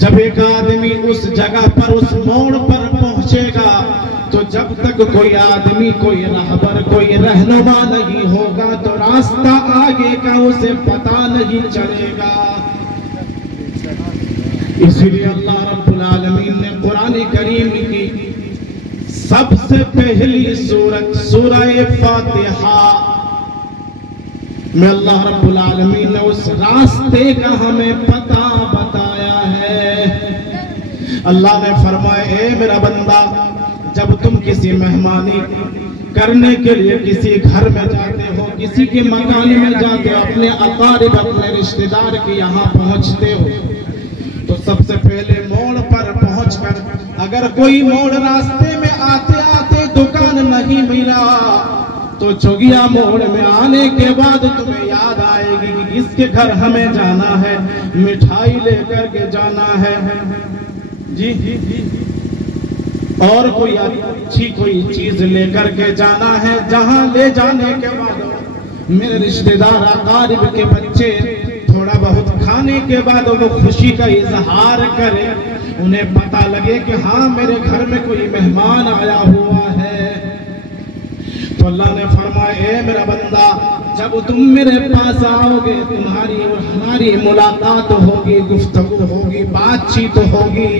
जब एक आदमी उस जगह पर, उस मोड़ पर पहुंचेगा, तो जब तक कोई आदमी, कोई राहबर, कोई रहनुमा नहीं होगा तो रास्ता आगे का उसे पता नहीं चलेगा। इसीलिए अल्लाह रब्बुल आलमीन ने कुरान करीम की सबसे पहली सूरत सूरह फातिहा में अल्लाह रब्बुल आलमीन ने उस रास्ते का हमें पता बताया है। अल्लाह ने फरमाया, ए मेरा बंदा, जब तुम किसी मेहमानी करने के लिए किसी घर में जाते हो, किसी के मकान में जाते हो, अपने अकारिब, अपने रिश्तेदार के यहाँ पहुँचते हो, तो सबसे पहले मोड़ पर पहुंचकर अगर कोई मोड़ रास्ते में आते आते दुकान नहीं मिला, तो चुगिया मोड़ में आने के बाद तुम्हें याद आएगी कि किसके घर हमें जाना है, मिठाई लेकर के जाना है जी, और कोई अच्छी कोई चीज लेकर के जाना है, जहां ले जाने के बाद मेरे रिश्तेदार अकारिब के बच्चे थोड़ा बहुत खाने के बाद वो खुशी का इजहार करें, उन्हें पता लगे कि हाँ मेरे घर में कोई मेहमान आया हुआ है। तो अल्लाह ने फरमाया, ए मेरा बंदा, जब तुम मेरे पास आओगे, तुम्हारी और हमारी मुलाकात होगी, गुफ्तगू होगी, बातचीत होगी,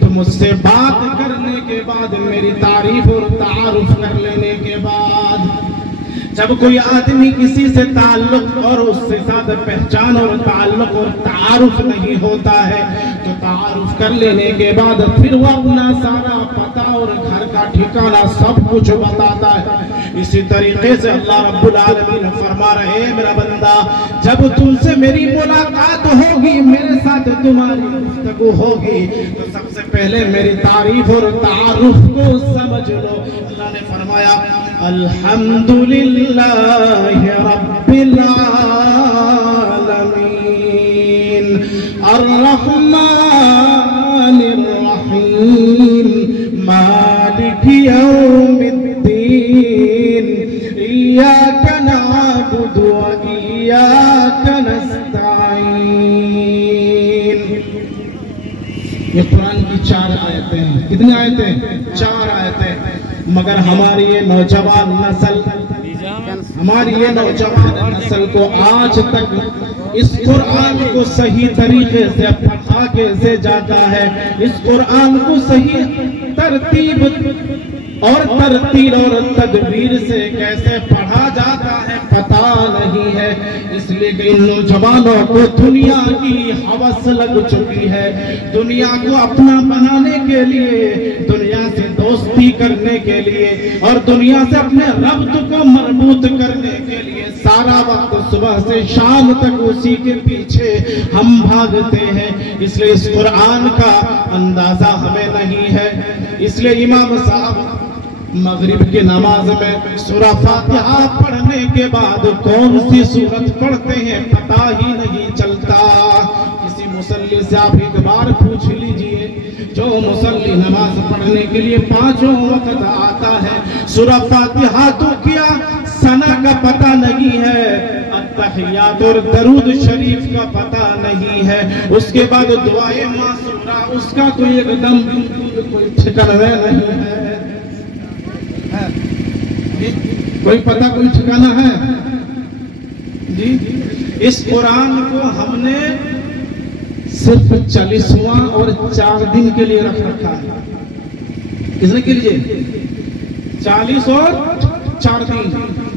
तो मुझसे बात करने के बाद, मेरी तारीफ और तारुफ कर लेने के बाद, जब कोई आदमी किसी से ताल्लुक और उससे साथ पहचान और ताल्लुक और तारुफ नहीं होता है, तो तारुफ कर लेने के बाद फिर वो अपना सारा पता और घर का ठिकाना सब कुछ बताता है। इसी तरीके से अल्लाह रब्बुल आलमीन फरमा रहे हैं, मेरा बंदा, जब तुमसे मेरी मुलाकात होगी, मेरे साथ तुम्हारी गुफ्तगू होगी, तो सबसे पहले मेरी तारीफ और तारुफ को समझ लो। अल्लाह ने फरमाया, अल्हम्दुलिल्लाहि रब्बिल आलमीन अर्रहमानिर रहीम मालिकि यौमिद्दीन इय्याका नअबुदु व इय्याका नस्तईन। ये कुरान की 4 आयतें हैं। कितनी आयतें? 4 आयतें। मगर हमारी ये नौजवान नस्ल को आज तक इस कुरान को सही तरीके से पढ़ा कैसे जाता है, इस कुरान को सही तरतीब और तरतील और तदबीर से कैसे पढ़ा जाता है पता नहीं है। इसलिए कि इन नौजवानों को दुनिया की हवस लग चुकी है, दुनिया को अपना बनाने के लिए, दुनिया से दोस्ती करने के लिए और दुनिया से अपने रब्त को मजबूत करने के लिए सारा वक्त सुबह से शाम तक उसी के पीछे हम भागते हैं। इसलिए इस कुरान का अंदाजा हमें नहीं है। इसलिए इमाम साहब मगरिब की नमाज में सूरह फातिहा पढ़ने के बाद कौन सी सूरत पढ़ते हैं पता ही नहीं चलता। किसी मुसल्ली से आप एक बार पूछ लीजिए, जो मुसल्ली नमाज पढ़ने के लिए 5 वक्त आता है, सूरह फातिहा तो किया सना का पता नहीं है, अत्तहियात और दरूद शरीफ का पता नहीं है, उसके बाद दुआए मासूरा उसका तो एकदम कोई ठिकाना नहीं है। कोई पता, कोई ठिकाना है जी? इस कुरान को हमने सिर्फ 40वां और 4 दिन के लिए रख रखा है। किसने के लिए? 40 और 4 दिन।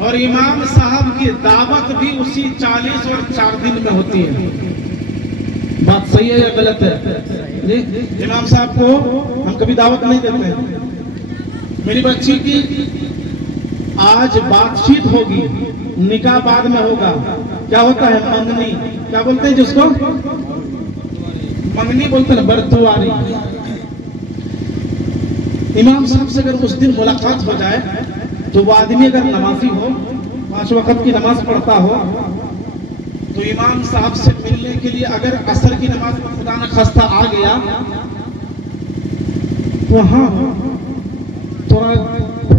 और इमाम साहब की दावत भी उसी 40 और 4 दिन में होती है। बात सही है या गलत है जी? इमाम साहब को हम कभी दावत नहीं देते हैं। मेरी बच्ची की आज बातचीत होगी, निकाह बाद में होगा। क्या होता है? मंगनी। क्या बोलते हैं जिसको? मंगनी बोलते हैं, बरतुआरी। इमाम साहब से अगर उस दिन मुलाकात हो जाए तो वो आदमी अगर नमाजी हो, 5 वक्त की नमाज पढ़ता हो, तो इमाम साहब से मिलने के लिए अगर असर की नमाज में खुदा न खास्ता आ गया तो हाँ थोड़ा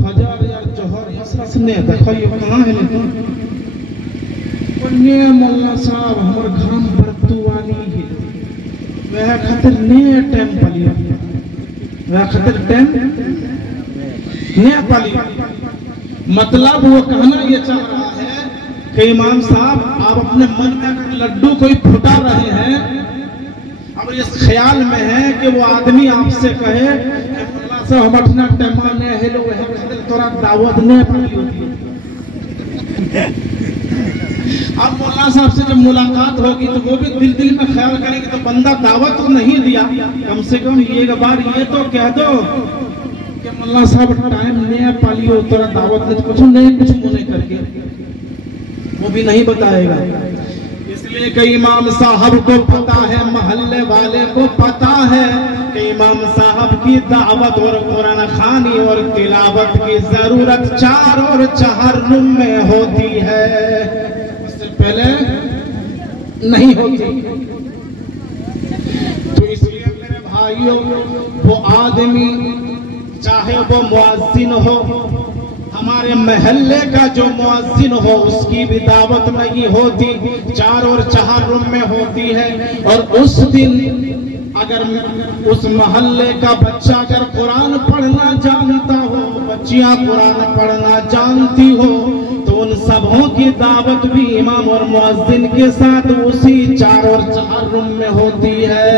हजार यार जोहर मसला सुनने देखो ये कहाँ है लेकिन मोल्ला साहब हमारे घर में बरतुआनी है, वह खातिर नया टाइम पालियो, वह खातिर टाइम नया पालियो। मतलब वो कहना ये चाह रहा है कि इमाम साहब आप अपने मन में अगर लड्डू कोई फुटा रहे हैं, अब इस ख्याल में है कि वो आदमी आपसे कहे कि मुल्ला साहब हम अपना टाइम ने हेलो वह खातिर तोरा दावत ने पालियो। अब मुल्ला साहब से जब मुलाकात होगी तो वो भी दिल में ख्याल करेंगे तो बंदा दावत तो नहीं दिया, कम से कम एक बार ये तो कह दो कि मुल्ला साहब टाइम नया पालियो तोरा दावत ने कुछ नहीं कुछ मुने करके, वो भी नहीं बताएगा। इसलिए कि इमाम साहब को पता है, महल्ले वाले को पता है कि इमाम साहब की दावत और कुरान खानी और तिलावत की जरूरत 4 और 4 रूम में होती है, उससे पहले नहीं होती। तो इसलिए मेरे भाइयों, वो आदमी चाहे वो मुअज्जिन हो, हमारे महल्ले का जो मुअज्जिन हो उसकी भी दावत नहीं होती, 4 और 4 रूम में होती है। और उस दिन अगर उस महल्ले का बच्चा अगर कुरान पढ़ना जानता हो, बच्चियां कुरान पढ़ना जानती हो, तो उन सबों की दावत भी इमाम और मुअज्जिन के साथ उसी 4 और 4 रूम में होती है,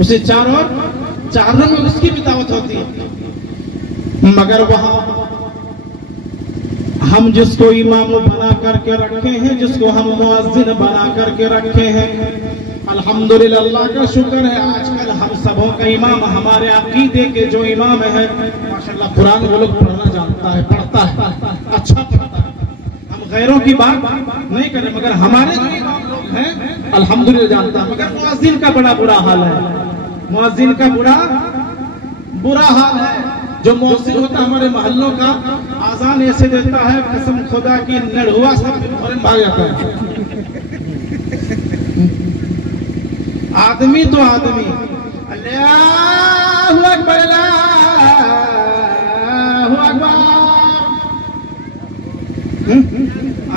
उसी 4 और 4 रूम में उसकी भी दावत होती है। मगर वहां हम जिसको इमाम बना करके रखे हैं, जिसको हम मुअज्जिन बना करके रखे हैं, अल्हम्दुलिल्लाह, अल्लाह का शुक्र है आजकल हम सबों का इमाम हमारे अकीदे के जो इमाम है माशाल्लाह कुरान वो लोग पढ़ना जानता है, पढ़ता है, अच्छा पढ़ता है। हम गैरों की बात नहीं करें, मगर हमारे जो इमाम लोग हैं अल्हम्दुलिल्लाह जानता है। मगर मुअज्जिन का बड़ा बुरा हाल है, मुअज्जिन का बुरा हाल है। जो मुअज्जिन होता है हमारे मोहल्लों का, आजान ऐसे देता है कसम खुदा की लड़हुआ सब फौरन भाग जाता है। आदमी तो आदमी, अल्लाहु अकबर अल्लाहु अकबर,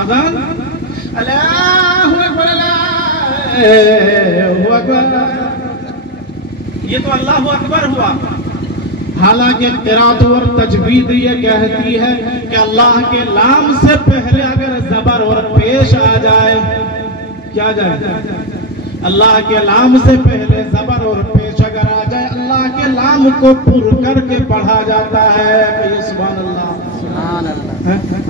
आजान अल्लाहु अकबर अल्लाहु अकबर, ये तो अल्लाहु अकबर हुआ। हालांकि क़िराअत और तजवीद ये कहती है कि अल्लाह के लाम से पहले अगर जबर और पेश आ जाए, क्या जाए, अल्लाह के लाम से पहले जबर और पेश अगर आ जाए, अल्लाह के लाम को पुर करके पढ़ा जाता है। सुभान अल्लाह, सुभान अल्लाह।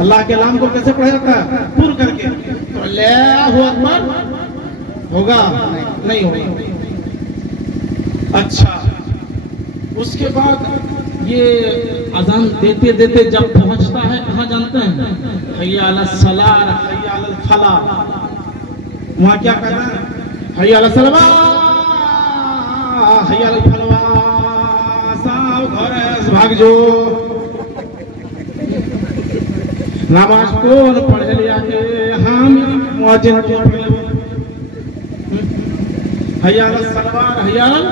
अल्लाह के लाम को कैसे पढ़ा जाता है? पुर करके। तो अल्लाहु अकबर होगा? नहीं होगा। अच्छा, उसके बाद ये अजान देते देते जब पहुंचता है कहाँ जानते हैं? हय्या अला सलाह, हय्या अल फलाह। वहां क्या करना है? हय्या अला सलाह, हय्या अल फलाह, साहब घर भाग जो। नमाज कौन पढ़े लिया के? हम मुअज्जिन को पढ़ ले। हय्या अला सलाह, हय्या अल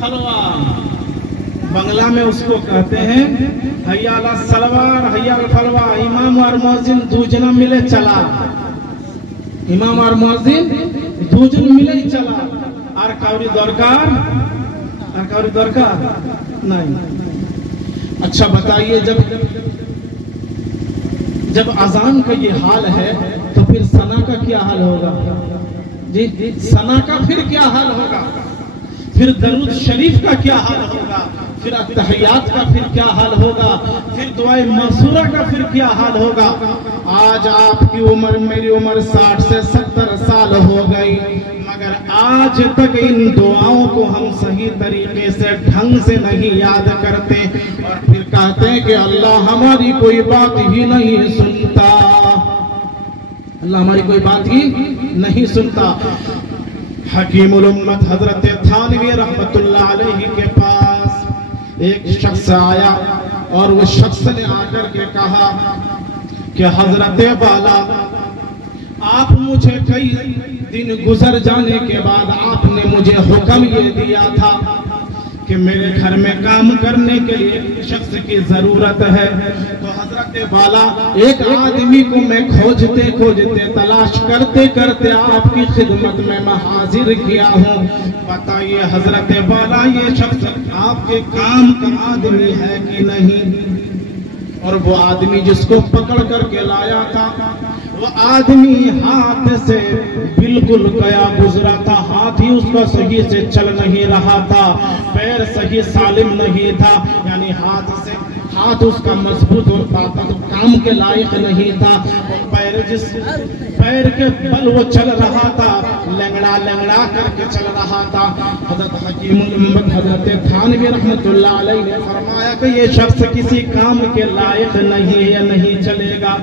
फलाह। बंगला में उसको कहते हैं हय्या अला सलवार, हय्या अल फलवा। इमाम और मुअज्जिन दूजना मिले चला, इमाम और मुअज्जिन दूजन मिले चला। और कावरी दरकार, और कावरी दरकार नहीं। अच्छा बताइए, जब अजान का ये हाल है तो फिर सना का क्या हाल होगा? जी, सना का फिर क्या हाल होगा? फिर दरूद शरीफ का क्या हाल होगा? फिर तहियात का फिर क्या हाल होगा? फिर दुआए मंसूरा का फिर क्या हाल होगा? आज आपकी उम्र, मेरी उम्र 60 से 70 साल हो गई, मगर आज तक इन दुआओं को हम सही तरीके से ढंग से नहीं याद करते और फिर कहते हैं कि अल्लाह हमारी कोई बात ही नहीं सुनता, अल्लाह हमारी कोई बात ही नहीं सुनता। हकीमुल उम्मत हजरत थानवी रहमतुल्लाह अलैहि के पास एक शख्स आया और वो शख्स ने आकर के कहा कि हजरत वाला, आप मुझे कई दिन गुजर जाने के बाद आपने मुझे हुक्म ये दिया था कि मेरे घर में काम करने के लिए शख्स की जरूरत है। तो हजरत वाला एक आदमी को मैं खोजते खोजते तलाश करते करते आपकी खिदमत में मैं हाजिर किया हूँ। बताइए हजरत वाला ये शख्स आपके काम का आदमी है कि नहीं? और वो आदमी जिसको पकड़ करके लाया था वो आदमी हाथ से बिल्कुल गया गुजरा था, हाथ ही उसका सही से चल नहीं रहा था, पैर सही सालिम नहीं था, यानी हाथ उसका मजबूत और ताकत काम के लायक नहीं था। जिस पैर के बल वो चल रहा था लंगड़ा करके चल रहा था। हजरत हकीमुल उम्मत हजरत थानवी रहमतुल्लाह अलैहि ने फरमाया कि ये शख्स किसी काम के लायक नहीं है या नहीं चलेगा।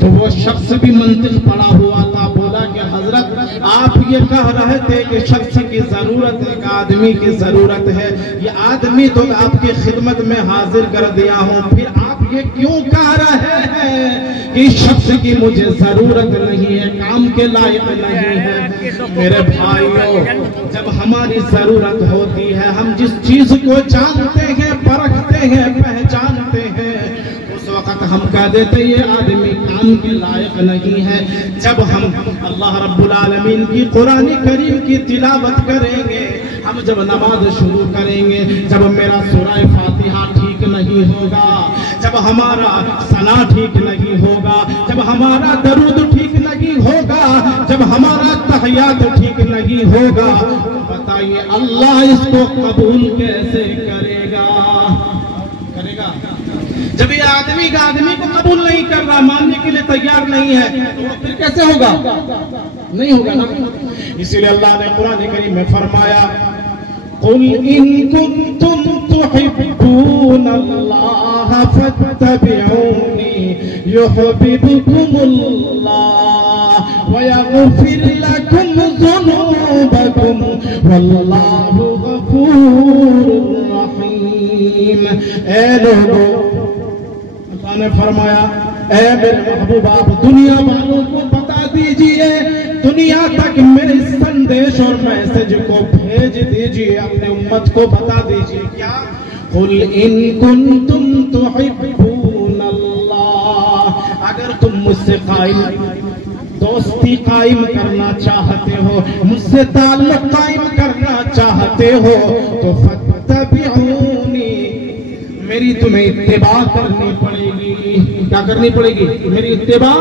तो वो शख्स भी मंतिक पड़ा हुआ था, बोला कि हजरत आप ये कह रहे थे कि शख्स की जरूरत है, एक आदमी की जरूरत है, ये आदमी तो आपकी खिदमत में हाजिर कर दिया हूँ, फिर आप ये क्यों कह रहे हैं कि शख्स की मुझे जरूरत नहीं है, काम के लायक नहीं है? मेरे भाइयों, जब हमारी जरूरत होती है, हम जिस चीज को जानते हैं, परखते हैं, पहचानते हैं, वक्त हम कह देते ये आदमी काम के लायक नहीं है। जब हम अल्लाह रब्बुल आलमीन की कुरान करीम की तिलावत करेंगे, हम जब नमाज शुरू करेंगे, जब मेरा सूरह फातिहा ठीक नहीं होगा, जब हमारा सना ठीक नहीं होगा, जब हमारा दरूद ठीक नहीं होगा, जब हमारा तहियात ठीक नहीं होगा, बताइए अल्लाह इसको कबूल कैसे करेगा? जब ये आदमी को कबूल नहीं कर रहा, मानने के लिए तैयार नहीं है, तो फिर कैसे होगा? नहीं होगा ना। इसीलिए अल्लाह ने कुरान करीम में फरमाया, कुल इन कुंतुम तुहिब्बूनल्लाह फत्तबिऊनी युहिब्बुकुमुल्लाह व यगफिर लकुम ज़ुनूबकुम वल्लाहु गफूरुर रहीम। ऐ लोगों, ने फरमाया, ऐ मेरे महबूब आप दुनिया वालों को बता दीजिए, दुनिया तक मेरे संदेश और मैसेज को भेज दीजिए, अपने उम्मत को बता दीजिए क्या? कुल इन कुंतुम तुहिब्बूनल्लाह, अगर तुम मुझसे दोस्ती कायम करना चाहते हो, मुझसे ताल्लुक कायम करना चाहते हो, तो फत्तबिऊनी, मेरी तुम्हें इत्तिबा करनी पड़ेगी। क्या करनी पड़ेगी? मेरी इत्तिबा